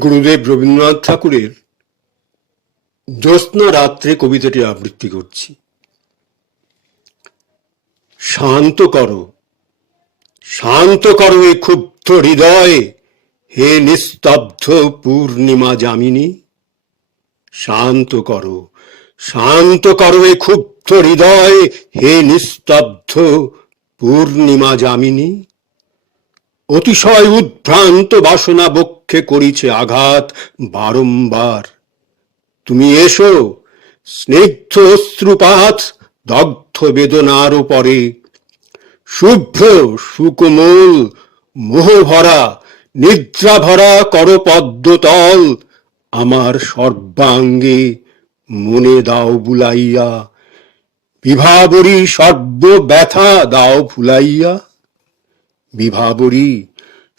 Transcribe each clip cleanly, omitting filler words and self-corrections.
গুরুদেব রবীন্দ্রনাথ ঠাকুরের জ্যোৎস্না রাত্রে কবিতাটি আবৃত্তি করছি। শান্ত করো, শান্ত করো এ ক্ষুব্ধ হৃদয়, হে নিস্তব্ধ পূর্ণিমা যামিনী। শান্ত করো, শান্ত করো এ ক্ষুব্ধ হৃদয়, হে নিস্তব্ধ পূর্ণিমা যামিনী। অতিশয় উদ্ভ্রান্ত বাসনা বক্ষে করিছে আঘাত বারংবার। তুমি এসো, স্নিগ্ধ অশ্রুপাত দগ্ধ বেদনার উপরে, শুভ্র সুকোমল মোহভরা নিদ্রাভরা করপদ্মতল আমার সর্বাঙ্গে মনে দাও বুলাইয়া, বিভাবরী সর্ব ব্যথা দাও ভুলাইয়া। বিভাবরী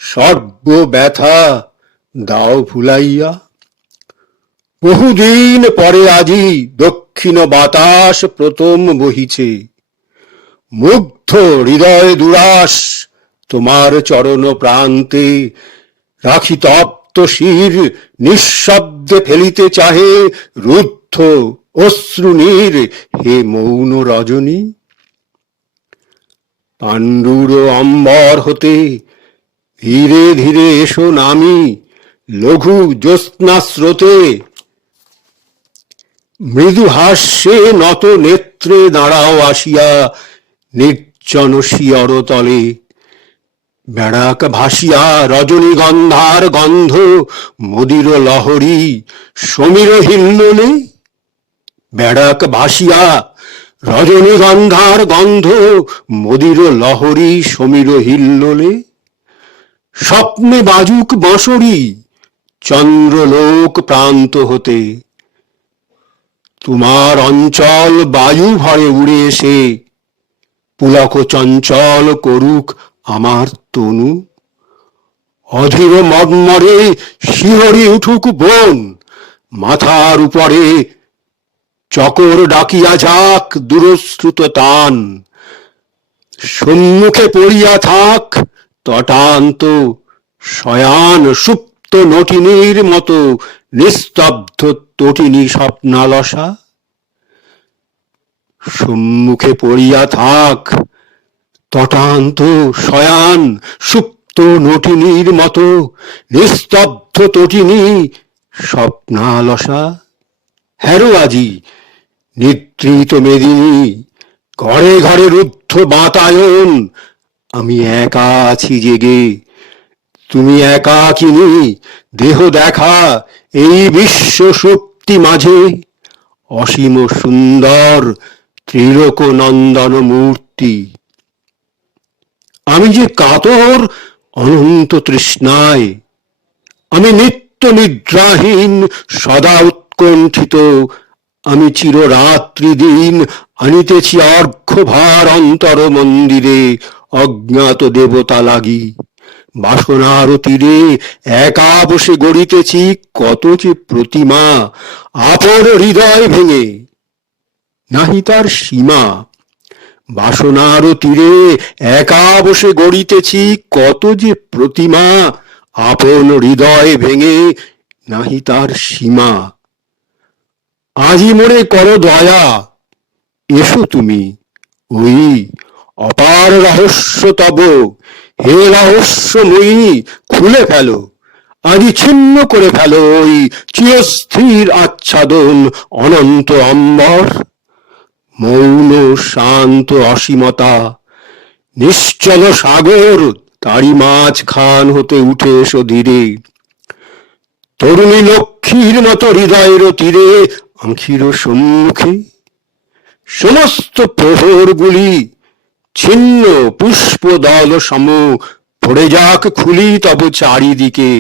সর্ব ব্যথা দাও ভুলাইয়া। বহুদিন পরে আজি দক্ষিণ বাতাস প্রথম বহিছে, মুগ্ধ হৃদয় দুরাস তোমার চরণ প্রান্তে রাখি তপ্ত শির নিঃশব্দে ফেলিতে চাহে রুদ্ধ অশ্রুনীর, হে মৌন রজনী। পাণ্ডুর অম্বর হতে ধীরে ধীরে এসো নামি, লঘু জ্যোৎস্না স্রোতে মৃদু হাস্যে নত নেত্রে দাঁড়াও আসিয়া নির্জন শিয়র তলে। বেড়াক ভাসিয়া রজনীগন্ধার গন্ধ মদির লহরী সমীর হিল্লোলে। বেড়াক ভাসিয়া রজনীগন্ধার গন্ধ মদির লহরী সমীর হিল্লোলে। স্বপ্নে বাজুক বাঁশরি চন্দ্রলোক প্রান্ত হতে, তোমার অঞ্চল বায়ু ভরে উড়ে এসে পুলক চঞ্চল করুক আমার তনু। অধীর মর্মরে শিহরি উঠুক বন, মাথার উপরে চকর ডাকিয়া যাক দূরশ্রুত তান। সম্মুখে পড়িয়া থাক তটান্ত শয়ান সুপ্ত নটিনীর মতো নিস্তব্ধ তটিনী স্বপ্নালসা। সম্মুখে পড়িয়া থাক তটান্ত শয়ান সুপ্ত নটিনীর মতো নিস্তব্ধ তটিনী স্বপ্নালসা। হ্যারো আজি নিদ্রিত মেদিনী, ঘরে ঘরে রুদ্ধ বাতায়ন, আমি একা আছি জেগে, তুমি একাকিনী দেহ দেখা এই বিশ্ব সুপ্তি মাঝে। অসীম সুন্দর ত্রিলোক নন্দন মূর্তি, আমি যে কাতর অনন্ত তৃষ্ণায়, আমি নিত্য নিদ্রাহীন সদা উৎকণ্ঠিত, আমি চিররাত্রি দিন আনিতেছি অর্ঘ্যভার অন্তর মন্দিরে অজ্ঞাত দেবতা লাগি। বাসনার তীরে একা বসে গড়িতেছি কত যে প্রতিমা, আপন হৃদয় ভেঙে নাহি তার সীমা। বাসনার তীরে একা বসে গড়িতেছি কত যে প্রতিমা, আপন হৃদয় ভেঙে নাহি তার সীমা। আজি মোরে করো দয়া, এসো তুমি ওই অপার রহস্য তব, হে রহস্যময়ী খুলে ফেলো, আজি ছিন্ন করে ফেলো ওই চিরস্থির আচ্ছাদন অনন্ত অম্বর। মৌন শান্ত অসীমতা নিশ্চল সাগর, তারি মাঝখান হতে উঠে এসো ধীরে। তরুণী লক্ষ্মীর মতো হৃদয়ের তীরে আঁখির সম্মুখে সমস্ত প্রহরগুলি ছিন্ন পুষ্প দল সম পড়ে যাক খুলি তব চারিদিকে।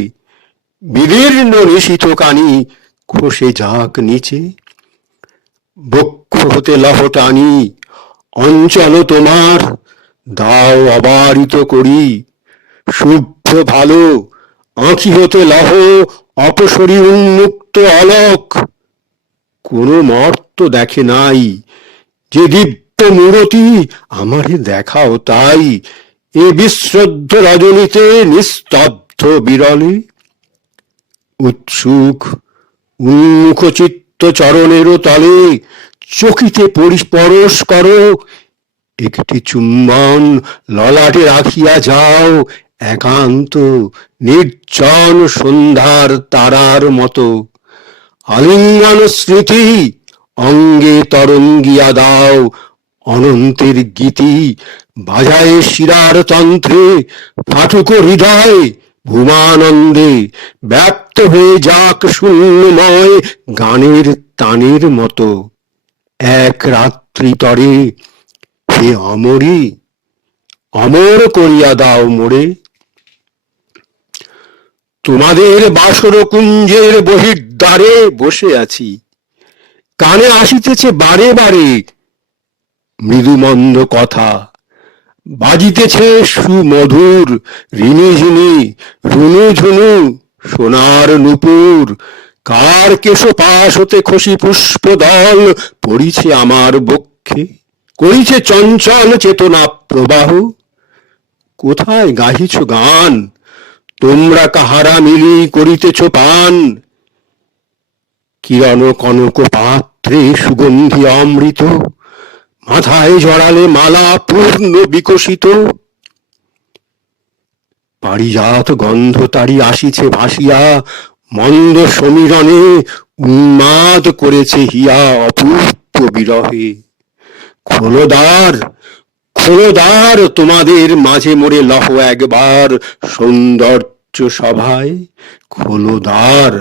বিদীর্ণ নিশীথ কানি খসে যাক নিচে। বক্ষ হতে লহ টানি অঞ্চল তোমার দাও অবারিত করি, শুভ্র ভালো আঁখি হতে লহ অপসরি উন্মুক্ত অলক। কোন মর্ত দেখে নাই যে দিব্য মূরতি, আমারে দেখাও তাই এ বিশ্রদ্ধ রজনীতে নিস্তব্ধ বিরলে। উৎসুক উন্মুখ চিত্ত চরণের তলে চকিতে পরশ করো, একটি চুম্বন ললাটে রাখিয়া যাও, একান্ত নির্জন সন্ধ্যার তারার মতো। আলিঙ্গন স্মৃতি অঙ্গে তরঙ্গিয়া দাও, অনন্তের গীতি বাজায় শিরার তন্ত্রে, ফাটুক হৃদয় ভূমানন্দে ব্যপ্ত হয়ে যাক শূন্যময় গানের তানের মতো। এক রাত্রি তরে হে অমরি, অমর করিয়া দাও মোরে। তোমাদের বাসর কুঞ্জের বহির্দ্বারে বসে আছি, কানে আসিতেছে বারে বারে মৃদুমন্দ কথা, বাজিতেছে সুমধুর ঋণিঝিনি রুনু ঝুনু সোনার নুপুর। কার কেশ পাশ হতে খসি পুষ্প দল পড়িছে আমার বক্ষে, করিছে চঞ্চল চেতনা প্রবাহ। কোথায় গাহিছ গান, তোমরা কাহারা মিলি করিতেছ পান? কিরণ কনক পাত্রে সুগন্ধি অমৃত, মাথায় জড়ালে মালা পূর্ণ বিকশিত। পারিজাত গন্ধ তারি আসিছে ভাসিয়া, মন্দ সমীরণে উন্মাদ করেছে হিয়া অপূর্ব বিরহে। খোলদ্বার খোলদ্বার তোমাদের মাঝে মোরে লহ একবার সৌন্দর্য সভায়। খোলদ্বার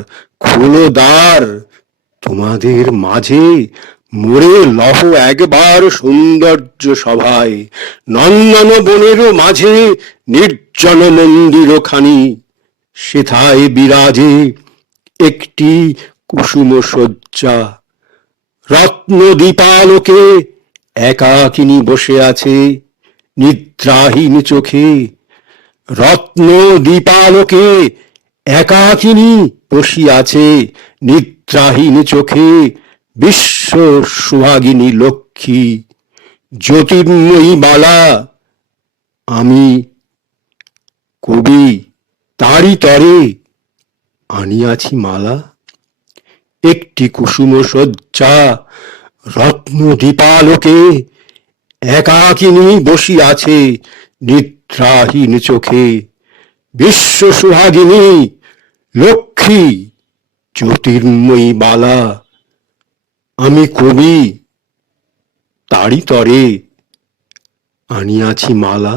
খোলদ্বার তোমাদের মাঝে মোরে লহ একবার সৌন্দর্য সভায়। নন্দন বনেরও মাঝে নির্জন মন্দির খানি, সেথায় বিরাজে একটি কুসুম শয্যা। রত্ন দীপালোকে একাকিনী বসে আছে নিদ্রাহীন চোখে। রত্ন দীপালোকে একাকিনী বসিয়াছে নিদ্রাহীন চোখে। বিশ্ব সুহাগিনী লক্ষ্মী জ্যোতির্ময়ী বালা, আমি কবি তারি তরে আনিয়াছি মালা। একটি কুসুম শয্যা, রত্ন দীপালোকে একাকিনী বসিয়াছে নিদ্রাহীন চোখে। বিশ্ব সুহাগিনী লক্ষ্মী জ্যোতির্ময়ী বালা, আমি কবি তারি তরে আনিয়াছি মালা।